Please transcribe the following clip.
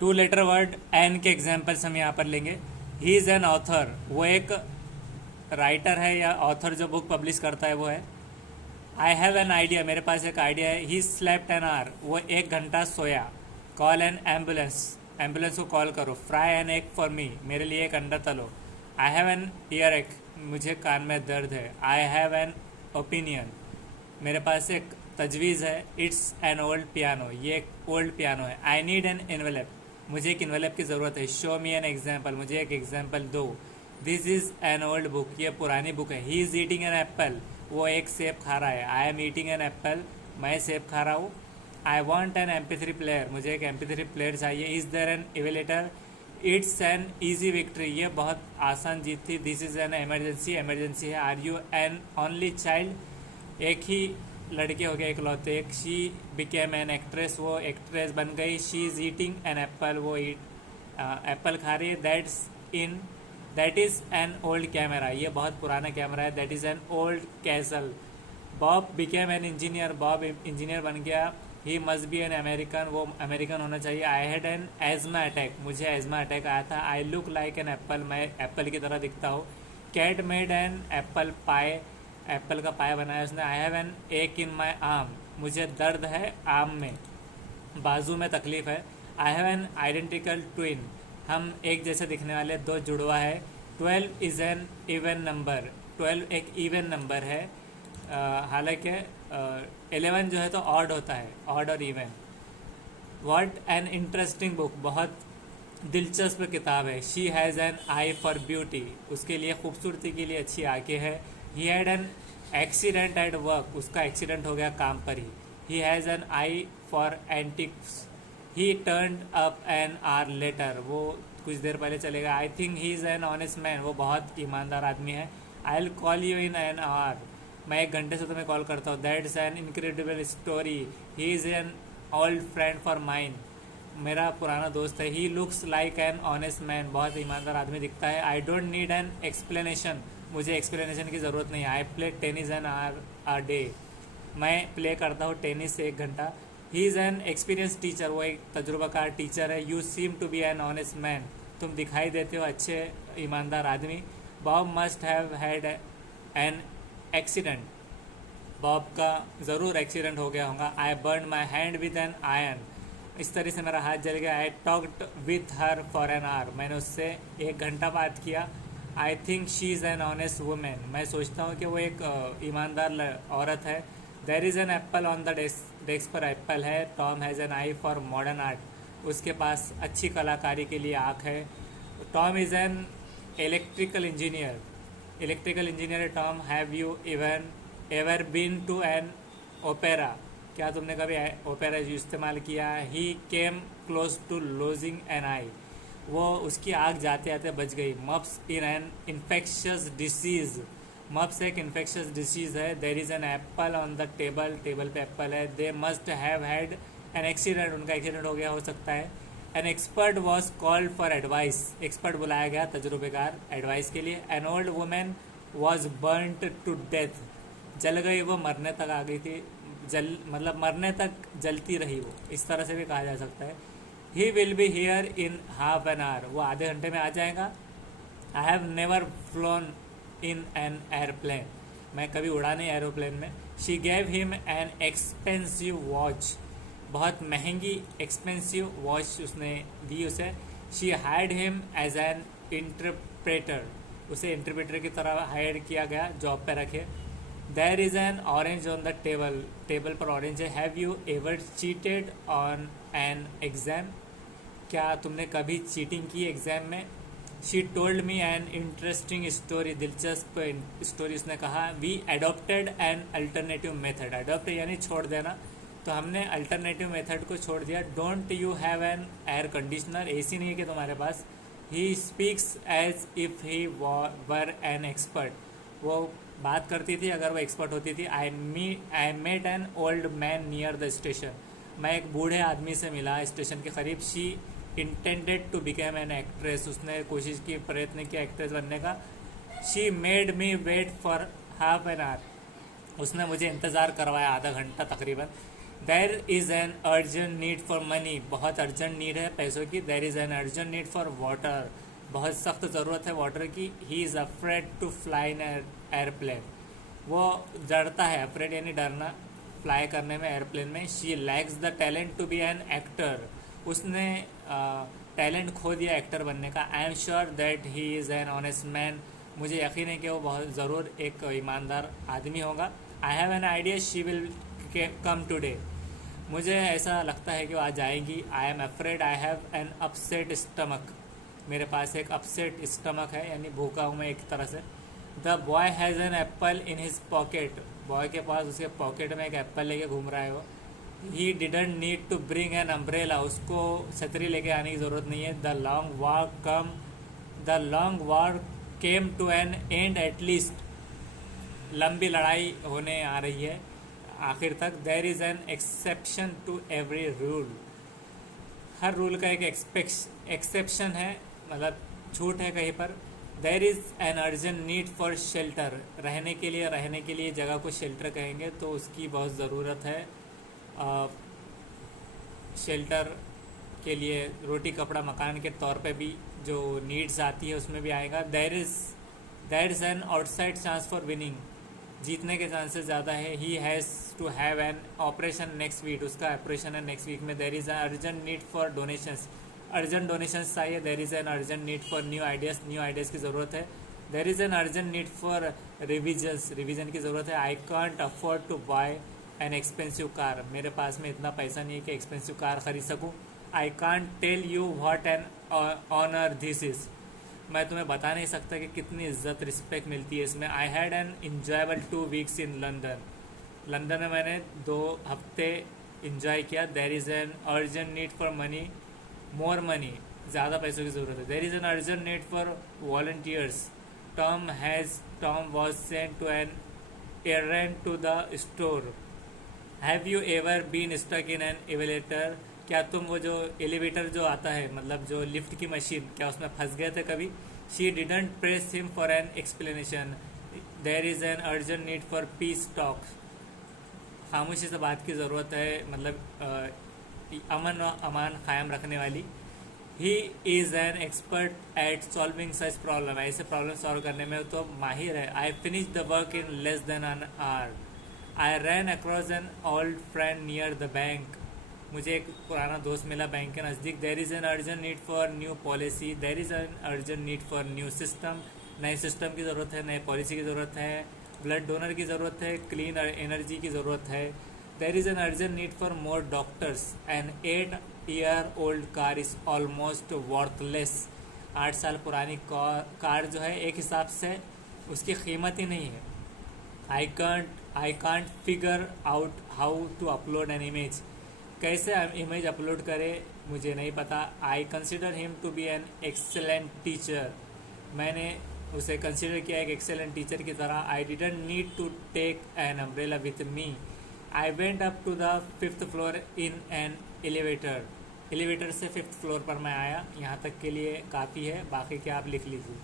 To letter word N के examples हम यहाँ पर लेंगे। ही इज़ एन ऑथर, वो एक राइटर है या ऑथर जो बुक पब्लिश करता है वो है। आई हैव एन आइडिया, मेरे पास एक आइडिया है। ही स्लेप्ट एन आवर, वो 1 घंटा सोया। कॉल एन एम्बुलेंस, एम्बुलेंस को कॉल करो। Fry an egg for me, मेरे लिए एक अंडा तलो। आई हैव एन ईयर एक, मुझे कान में दर्द है। आई हैव एन ओपिनियन, मेरे पास एक तजवीज़ है। इट्स एन ओल्ड पियानो, ये एक ओल्ड पियानो है। आई नीड एन एनवेलप, मुझे एक एनवेलप की ज़रूरत है। शो मी एन एग्जाम्पल, मुझे एक एग्जाम्पल दो। This is an old book, ये पुरानी बुक है। He is eating an apple, वो एक सेब खा रहा है। I am eating an apple, मैं सेब खा रहा हूँ। I want an MP3 player, मुझे एक MP3 प्लेयर चाहिए। Is there an elevator, it's an easy victory, ये बहुत आसान जीत थी। This is an emergency, emergency है। Are you an only child, एक ही लड़के हो गए इकलौते। एक शी बिकेम एन एक्ट्रेस, वो एक्ट्रेस बन गई। She is eating an apple, वो एप्पल खा रही है। That is an old camera, ये बहुत पुराना कैमरा है। That is an old castle. Bob became an engineer, Bob engineer बन गया। He must be an American, वो अमेरिकन होना चाहिए। I had an asthma attack, मुझे एजमा अटैक आया था। I look like an apple, मैं एप्पल की तरह दिखता हूँ। Cat made an apple pie, apple का पाया बनाया उसने। आई हैव एन एक इन माई आर्म, मुझे दर्द है आर्म में, बाजू में तकलीफ है। I have an identical twin, हम एक जैसे दिखने वाले दो जुड़वा है। 12 इज़ एन इवन नंबर, 12 एक इवन नंबर है। हालांकि 11 जो है तो ऑड होता है, ऑड और even. What an interesting book, बहुत दिलचस्प किताब है। She has an eye for beauty, उसके लिए खूबसूरती के लिए अच्छी आंखें है। He had an accident at work, उसका एक्सीडेंट हो गया काम पर ही। He has an eye for antics, he turn up an hour later, वो कुछ देर पहले चलेगा। I think he is an honest man, वो बहुत ईमानदार आदमी है। I will call you in an hour, मैं 1 घंटे से तुम्हें कॉल करता हूँ। That's an incredible story, he is an old friend for mine, मेरा पुराना दोस्त है। He looks like an honest man, बहुत ईमानदार आदमी दिखता है। I don't need an explanation, मुझे एक्सप्लेनेशन की ज़रूरत नहीं है। I play tennis an hour a day, मैं प्ले करता हूँ टेनिस 1 घंटा। ही इज़ एन एक्सपीरियंस टीचर, वो एक तजुर्बाकार टीचर है। You seem to be an honest man, तुम दिखाई देते हो अच्छे ईमानदार आदमी। Bob must have had an accident, Bob का ज़रूर एक्सीडेंट हो गया होगा। I burn my hand with an iron, इस तरह से मेरा हाथ जल गया। I talked with her for an hour, मैंने उससे 1 घंटा बात किया। I think she is an honest woman, मैं सोचता हूँ कि वो एक ईमानदार औरत है। There is an apple on the desk पर एप्पल है। Tom has an eye for modern art, उसके पास अच्छी कलाकारी के लिए आँख है। Tom is an electrical engineer, electrical engineer है Tom. Have you ever been to an opera, क्या तुमने कभी ओपेरा इस्तेमाल किया। He came close to losing an eye, वो उसकी आग जाते जाते बच गई। Mumps in an infectious disease, mumps एक इन्फेक्शियस डिसीज़ है। There is an apple on the table, table पे एप्पल है। They must have had an accident, उनका एक्सीडेंट हो गया हो सकता है। An expert was called for advice, expert बुलाया गया तजुर्बेकार एडवाइस के लिए। An old woman was burned to death, जल गई वो, मरने तक आ गई थी, मतलब मरने तक जलती रही वो, इस तरह से भी कहा जा सकता है। He will be here in half an hour, वो आधे घंटे में आ जाएगा। I have never flown in an airplane, मैं कभी उड़ा नहीं एरोप्लेन में। She gave him an expensive watch, बहुत महंगी एक्सपेंसिव वॉच उसने दी उसे। She hired him as an interpreter, उसे इंटरप्रेटर की तरह हायर किया गया, जॉब पे रखे। There is an orange on the table, table पर ऑरेंज है। Have you ever cheated on an exam, क्या तुमने कभी चीटिंग की एग्ज़ाम में। She told me an interesting story, दिलचस्प स्टोरी उसने कहा। We adopted an alternative method, adopt यानी छोड़ देना, तो हमने अल्टरनेटिव मेथड को छोड़ दिया। Don't you have an air conditioner, AC नहीं है कि तुम्हारे पास। He speaks as if he were an expert, वो बात करती थी अगर वो एक्सपर्ट होती थी। I met an old man near the station, मैं एक बूढ़े आदमी से मिला स्टेशन के करीब। She intended to became an actress, उसने कोशिश की, प्रयत्न किया एक्ट्रेस बनने का। She made me wait for half an hour, उसने मुझे इंतज़ार करवाया आधा घंटा तकरीबन। There is an urgent need for money, बहुत अर्जेंट नीड है पैसों की. There is an urgent need for water, बहुत सख्त ज़रूरत है वाटर की. He is afraid to fly in airplane, वो डरता है, अफ्रेड यानी डरना, फ्लाई करने में एयरप्लेन में. She lacks the talent to be an actor, उसने टैलेंट खो दिया एक्टर बनने का. I am sure that he is an honest man, मुझे यकीन है कि वो बहुत ज़रूर एक ईमानदार आदमी होगा. I have an idea she will come today, मुझे ऐसा लगता है कि वो आज आएगी. I am afraid I have an upset stomach, मेरे पास एक अपसेट स्टमक है, यानी भूखा हूँ मैं एक तरह से. The boy has an apple in his pocket, boy के पास उसके पॉकेट में एक एप्पल लेके घूम रहा है वो. He didn't need to bring an umbrella, उसको छतरी लेके आने की ज़रूरत नहीं है. The long war came to an end at least, लंबी लड़ाई होने आ रही है आखिर तक. There is an exception to every rule, हर रूल का एक एक्सेप्शन है, मतलब छूट है कहीं पर. There is an urgent need for shelter, रहने के लिए जगह को शेल्टर कहेंगे, तो उसकी बहुत ज़रूरत है. शेल्टर के लिए रोटी कपड़ा मकान के तौर पे भी जो नीड्स आती है उसमें भी आएगा. There is an outside chance for winning, जीतने के चांसेस ज़्यादा है. He has to have an operation next week, उसका ऑपरेशन है नेक्स्ट वीक में. There is an urgent need for donations, urgent donations चाहिए. There is an urgent need for new ideas की ज़रूरत है. There is an urgent need for revision की ज़रूरत है. I can't afford to buy an expensive car, मेरे पास में इतना पैसा नहीं है कि एक्सपेंसिव कार खरीद सकूँ. I can't tell you what an honour this is, मैं तुम्हें बता नहीं सकता कि कितनी इज्जत रिस्पेक्ट मिलती है इसमें. I had an enjoyable 2 weeks in London, London में मैंने 2 हफ्ते इंजॉय किया. There is an urgent need for money, more money, ज़्यादा पैसों की ज़रूरत है. There is an urgent need for volunteers. Tom was sent to an errand to the store. Have you ever been stuck in an elevator, क्या तुम वो जो elevator जो आता है, मतलब जो लिफ्ट की मशीन, क्या उसमें फंस गए थे कभी. She didn't press him for an explanation. There is an urgent need for piece talk, खामोशी से बात की ज़रूरत है, मतलब अमन व अमान कायम रखने वाली. He is an expert at solving such problem, ऐसे प्रॉब्लम सॉल्व करने में तो माहिर है. I finish the work in less than an hour. I ran across an old friend near the bank, मुझे एक पुराना दोस्त मिला बैंक के नज़दीक. There is an urgent need for new policy. There is an urgent need for new system, नए system की ज़रूरत है, नए पॉलिसी की ज़रूरत है. ब्लड डोनर की ज़रूरत है, क्लीन एनर्जी की ज़रूरत है. There is an urgent need for more doctors. An 8-year-old car is almost worthless, 8 साल पुरानी कार जो है एक हिसाब से उसकी कीमत ही नहीं है. I can't figure out how to upload an image, कैसे इमेज अपलोड करें मुझे नहीं पता. I consider him to be an excellent teacher, मैंने उसे कंसिडर किया एक एक्सेलेंट टीचर की तरह. I didn't need to take an umbrella with me. I went up to the 5th floor in an elevator से 5th फ्लोर पर मैं आया. यहाँ तक के लिए काफ़ी है, बाकी क्या आप लिख लीजिए.